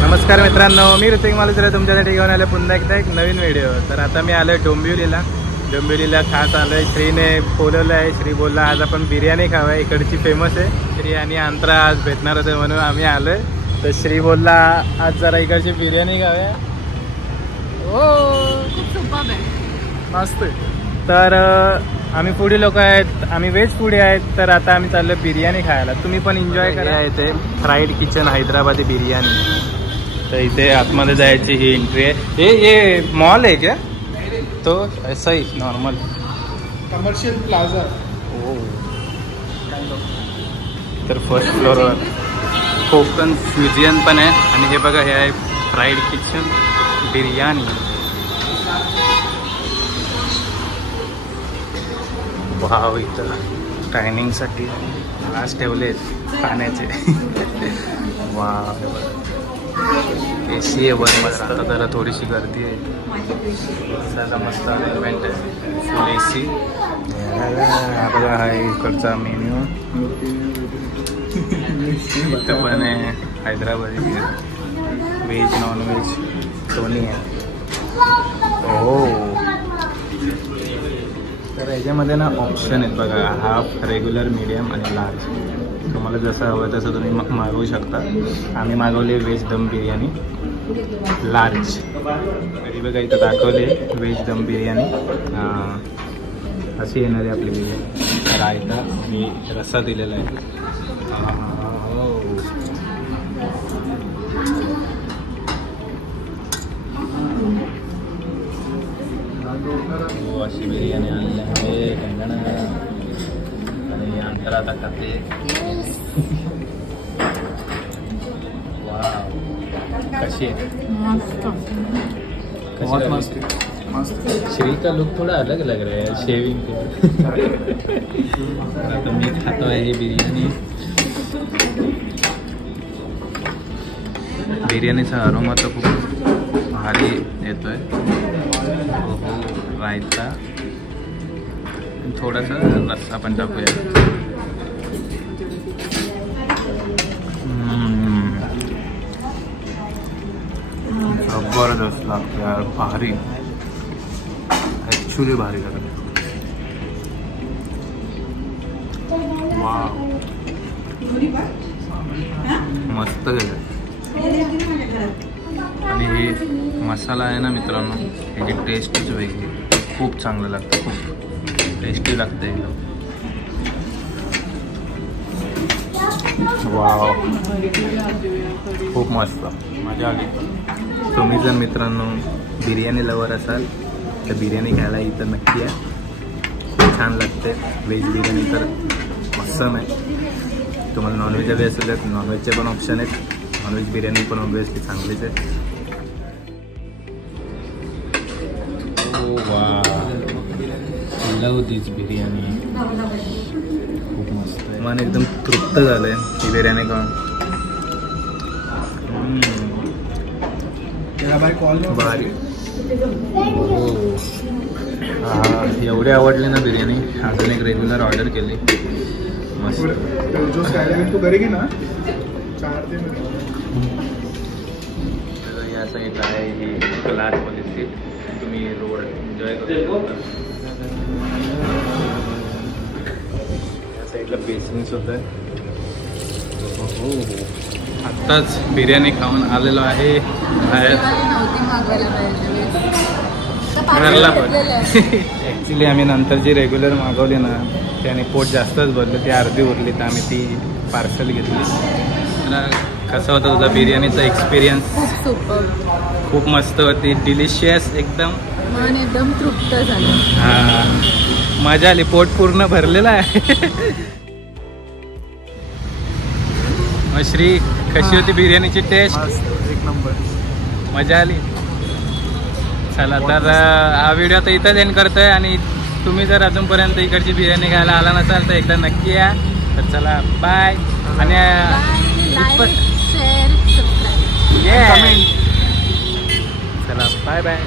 नमस्कार मित्रांनो, मी ऋतिक मालुसरे तुमच्यासाठी घेऊन आले पुन्हा एकदा एक नवीन व्हिडिओ। तर आता मी आलोय डोंबिवलीला खास आलोय। श्रीने बोलवलं आहे, श्री बोलला आज आपण बिर्याणी खाऊया, इकडची फेमस आहे। श्री आणि अंतरा आज भेटणार होते म्हणून आम्ही आलोय। तर श्री बोलला आज जरा इकडची बिर्याणी खाऊया। हो खूप सुपर आहे, मस्त। तर आम्ही फूडी लोक आहेत, आम्ही व्हेज फूडी आहेत। तर आता आम्ही चाललोय बिर्याणी खायला, तुम्ही पण एन्जॉय करा। इथे फ्राईड किचन हैदराबादी बिर्याणी। तर इथे आतमध्ये जायची ही एंट्री आहे। ये मॉल है क्या? तो ऐसा ही नॉर्मल कमर्शियल प्लाझा। ओ तर फर्स्ट फ्लोअरवर कोकण फ्युजन पण आहे। आणि हे बघा, हे आहे फ्राईड किचन बिर्याणी। वाव, इथं डायनिंगसाठी ग्लास ठेवलेत खाण्याचे। वाव, एसी आहे वर मस्त। आता जरा थोडीशी गर्दी आहे, चला मस्त अरेंजमेंट आहे, फुल एसी। हा बघा, हा इकडचा मेन्यू। इथं पण आहे हैदराबादी व्हेज नॉन व्हेज दोन्ही आहे। हो, तर याच्यामध्ये ना ऑप्शन आहेत बघा, हाफ, रेग्युलर, मीडियम आणि लार्ज। तुम्हाला जसं हवं तसं तुम्ही मागवू शकता। आम्ही मागवले व्हेज दम बिर्याणी लार्ज। तरी बघा इथं दाखवले व्हेज दम बिर्याणी अशी येणार आहे आपली बिर्याणी। रायता मी रस्सा दिलेला आहे। हो, अशी बिर्याणी आणली आहे आणि अंतर आता खाते। वाव, कशी आहे? बहुत मस्त मस्त। श्री का लुक थोड़ा अलग लग रहा है शेविंग के। आता मी खातो आहे ही बिर्याणी। बिर्याणीचा अरोमा तर खूप भारी येतोय। रायता, थोडासा रस्सा पण टाकूया। जबरदस्त लागतं यार, भारी, ॲक्च्युली भारी लागतं। वाव, मस्त गेलं। आणि हे मसाला आहे ना मित्रांनो, ह्याची टेस्टच वेगळी, खूप चांगलं लागतं, खूप टेस्टी लागतं एकदम। वाव, खूप मस्त, मजा आली। तुम्ही जर मित्रांनो बिर्याणी लवर असाल तर बिर्याणी खायला इथं नक्की या, खूप छान लागते। व्हेज बिर्याणी तर मस्त आहे। तुम्हाला नॉनव्हेज हवे असेल तर नॉनव्हेजचे पण ऑप्शन आहेत, नॉनव्हेज बिर्याणी पण ऑब्वियसली चांगलीच आहे। ओ वा, लव दिस बिर्याणी, खूप मस्त आहे। मन एकदम तृप्त झालं आहे ही बिर्याणी खाऊन। भारी, एवढी आवडली ना बिर्याणी, अजून एक रेग्युलर ऑर्डर केली, मस्त। तू करेगी ना? या साईडला आहे ही क्लासमध्ये सीट, तुम्ही रोड एन्जॉय करू शकता। या साईडला बेसिन्स होतं आहे। हो, आत्ताच बिर्याणी खाऊन आलेलो आहे बाहेर घरला पण। ॲक्च्युली आम्ही नंतर जी रेग्युलर मागवली ना त्याने पोट जास्तच भरलं, ती अर्धी उरली, तर आम्ही ती पार्सल घेतली। तर कसा होता तुझा बिर्याणीचा एक्सपिरियन्स? खूप सुपर, खूप मस्त होती, डिलिशियस एकदम, मन एकदम तृप्त झालं। हां, मजा आली, पोट पूर्ण भरलेला आहे। श्री, कशी होती बिर्याणीची टेस्ट? एक नंबर, मजा आली। चला, तर हा व्हिडिओ आता इथंच एंड करतोय। आणि तुम्ही जर अजूनपर्यंत इकडची बिर्याणी खायला आला नसाल तर एकदा नक्की या। तर चला, बाय। आणि शेअर, सबस्क्राईब, चला, बाय बाय।